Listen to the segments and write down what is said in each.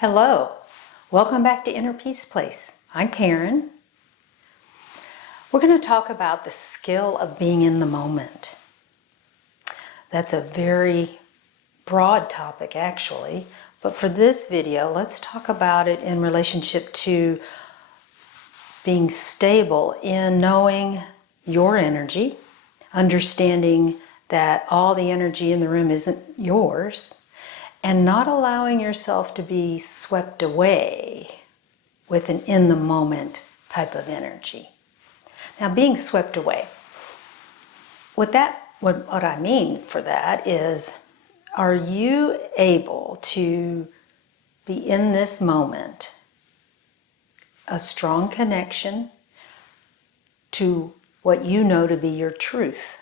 Hello, welcome back to Inner Peace Place. I'm Karen. We're going to talk about the skill of being in the moment. That's a very broad topic actually, but for this video, let's talk about it in relationship to being stable in knowing your energy, understanding that all the energy in the room isn't yours, and not allowing yourself to be swept away with an in-the-moment type of energy. Now, being swept away, what I mean for that is, are you able to be in this moment, a strong connection to what you know to be your truth,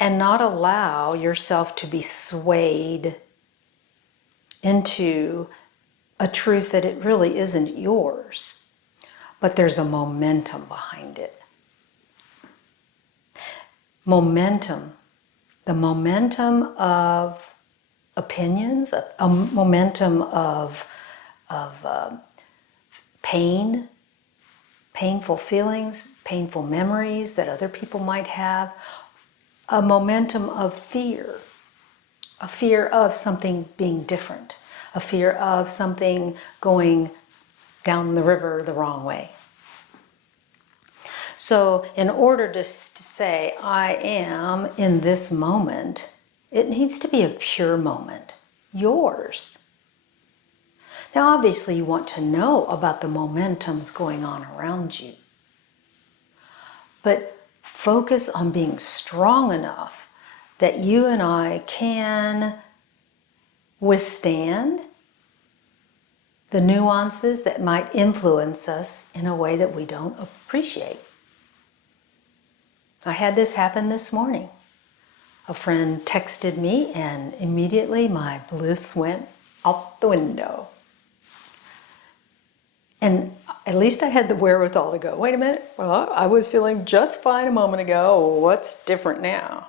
and not allow yourself to be swayed into a truth that it really isn't yours, but there's a momentum behind it. Momentum, the momentum of opinions, a momentum of pain, painful feelings, painful memories that other people might have, a momentum of fear, a fear of something being different, a fear of something going down the river the wrong way. So in order to say, I am in this moment, it needs to be a pure moment, yours. Now obviously you want to know about the momentums going on around you, but focus on being strong enough that you and I can withstand the nuances that might influence us in a way that we don't appreciate. I had this happen this morning. A friend texted me and immediately my bliss went out the window. And at least I had the wherewithal to go, wait a minute, well, I was feeling just fine a moment ago. What's different now?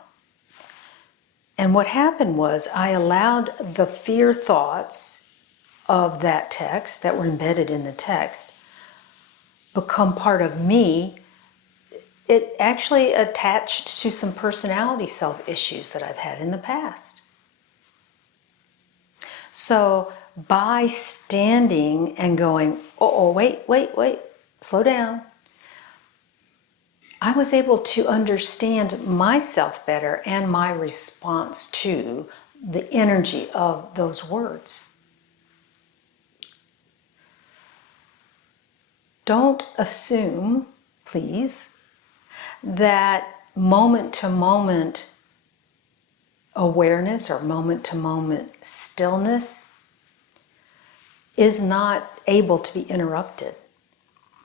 And what happened was I allowed the fear thoughts of that text that were embedded in the text become part of me. It actually attached to some personality self-issues that I've had in the past. So by standing and going, wait, slow down, I was able to understand myself better and my response to the energy of those words. Don't assume, please, that moment-to-moment awareness or moment-to-moment stillness is not able to be interrupted,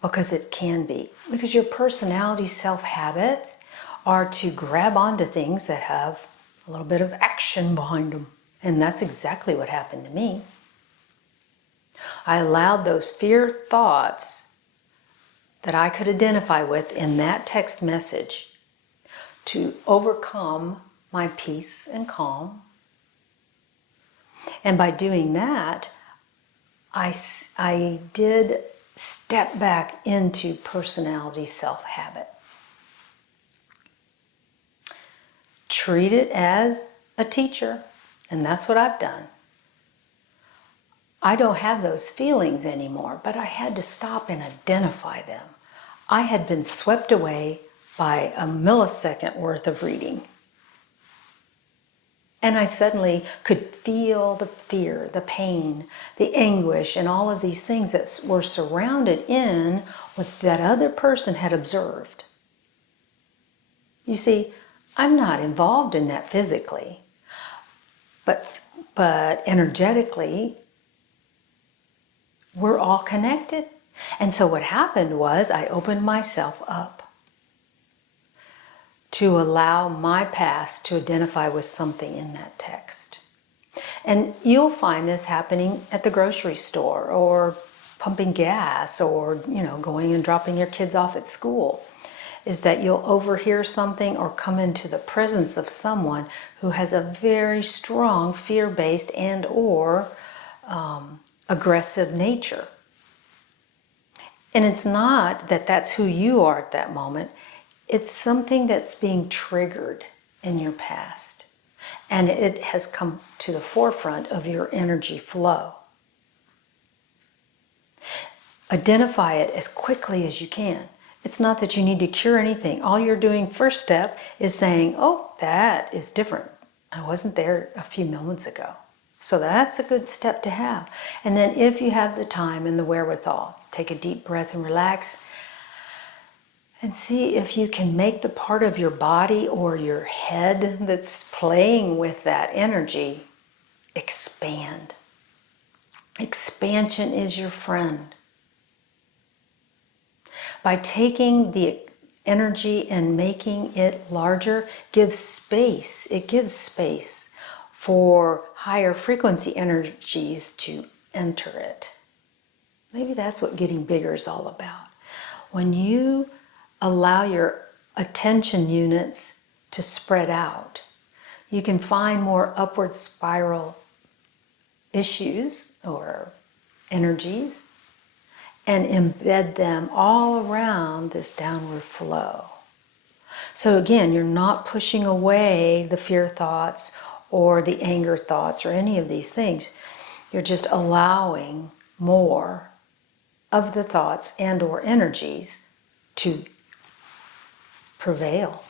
because it can be. Because your personality self-habits are to grab onto things that have a little bit of action behind them. And that's exactly what happened to me. I allowed those fear thoughts that I could identify with in that text message to overcome my peace and calm. And by doing that, I did step back into personality self-habit. Treat it as a teacher, and that's what I've done. I don't have those feelings anymore, but I had to stop and identify them. I had been swept away by a millisecond worth of reading. And I suddenly could feel the fear, the pain, the anguish, and all of these things that were surrounded in what that other person had observed. You see, I'm not involved in that physically, but energetically, we're all connected. And so what happened was I opened myself up to allow my past to identify with something in that text. And you'll find this happening at the grocery store or pumping gas or, going and dropping your kids off at school, is that you'll overhear something or come into the presence of someone who has a very strong fear-based and or aggressive nature. And it's not that that's who you are at that moment. It's something that's being triggered in your past. And it has come to the forefront of your energy flow. Identify it as quickly as you can. It's not that you need to cure anything. All you're doing, first step, is saying, oh, that is different. I wasn't there a few moments ago. So that's a good step to have. And then if you have the time and the wherewithal, take a deep breath and relax. And see if you can make the part of your body or your head that's playing with that energy expand. Expansion is your friend. By taking the energy and making it larger, gives space. It gives space for higher frequency energies to enter it. Maybe that's what getting bigger is all about. When you allow your attention units to spread out, you can find more upward spiral issues or energies and embed them all around this downward flow. So again, you're not pushing away the fear thoughts or the anger thoughts or any of these things. You're just allowing more of the thoughts and or energies to prevail.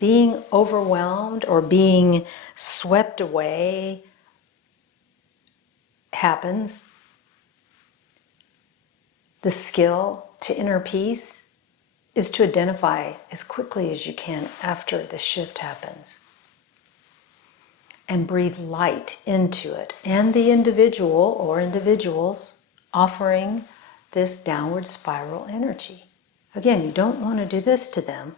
Being overwhelmed or being swept away happens. The skill to inner peace is to identify as quickly as you can after the shift happens and breathe light into it, and the individual or individuals offering this downward spiral energy. Again, you don't want to do this to them.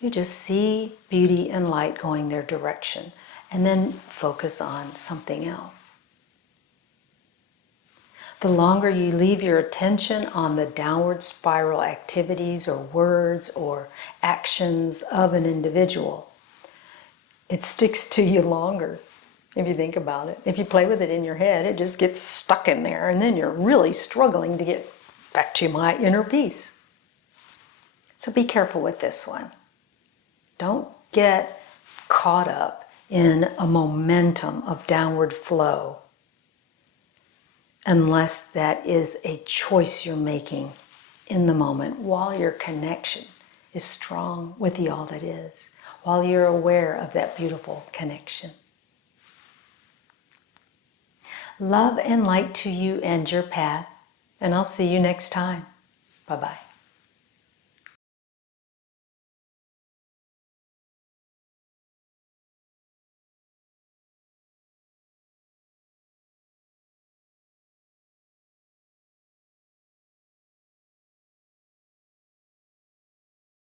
You just see beauty and light going their direction and then focus on something else. The longer you leave your attention on the downward spiral activities or words or actions of an individual, it sticks to you longer. If you think about it, if you play with it in your head, it just gets stuck in there, and then you're really struggling to get back to my inner peace. So be careful with this one. Don't get caught up in a momentum of downward flow unless that is a choice you're making in the moment while your connection is strong with the all that is, while you're aware of that beautiful connection. Love and light to you and your path, and I'll see you next time. Bye-bye.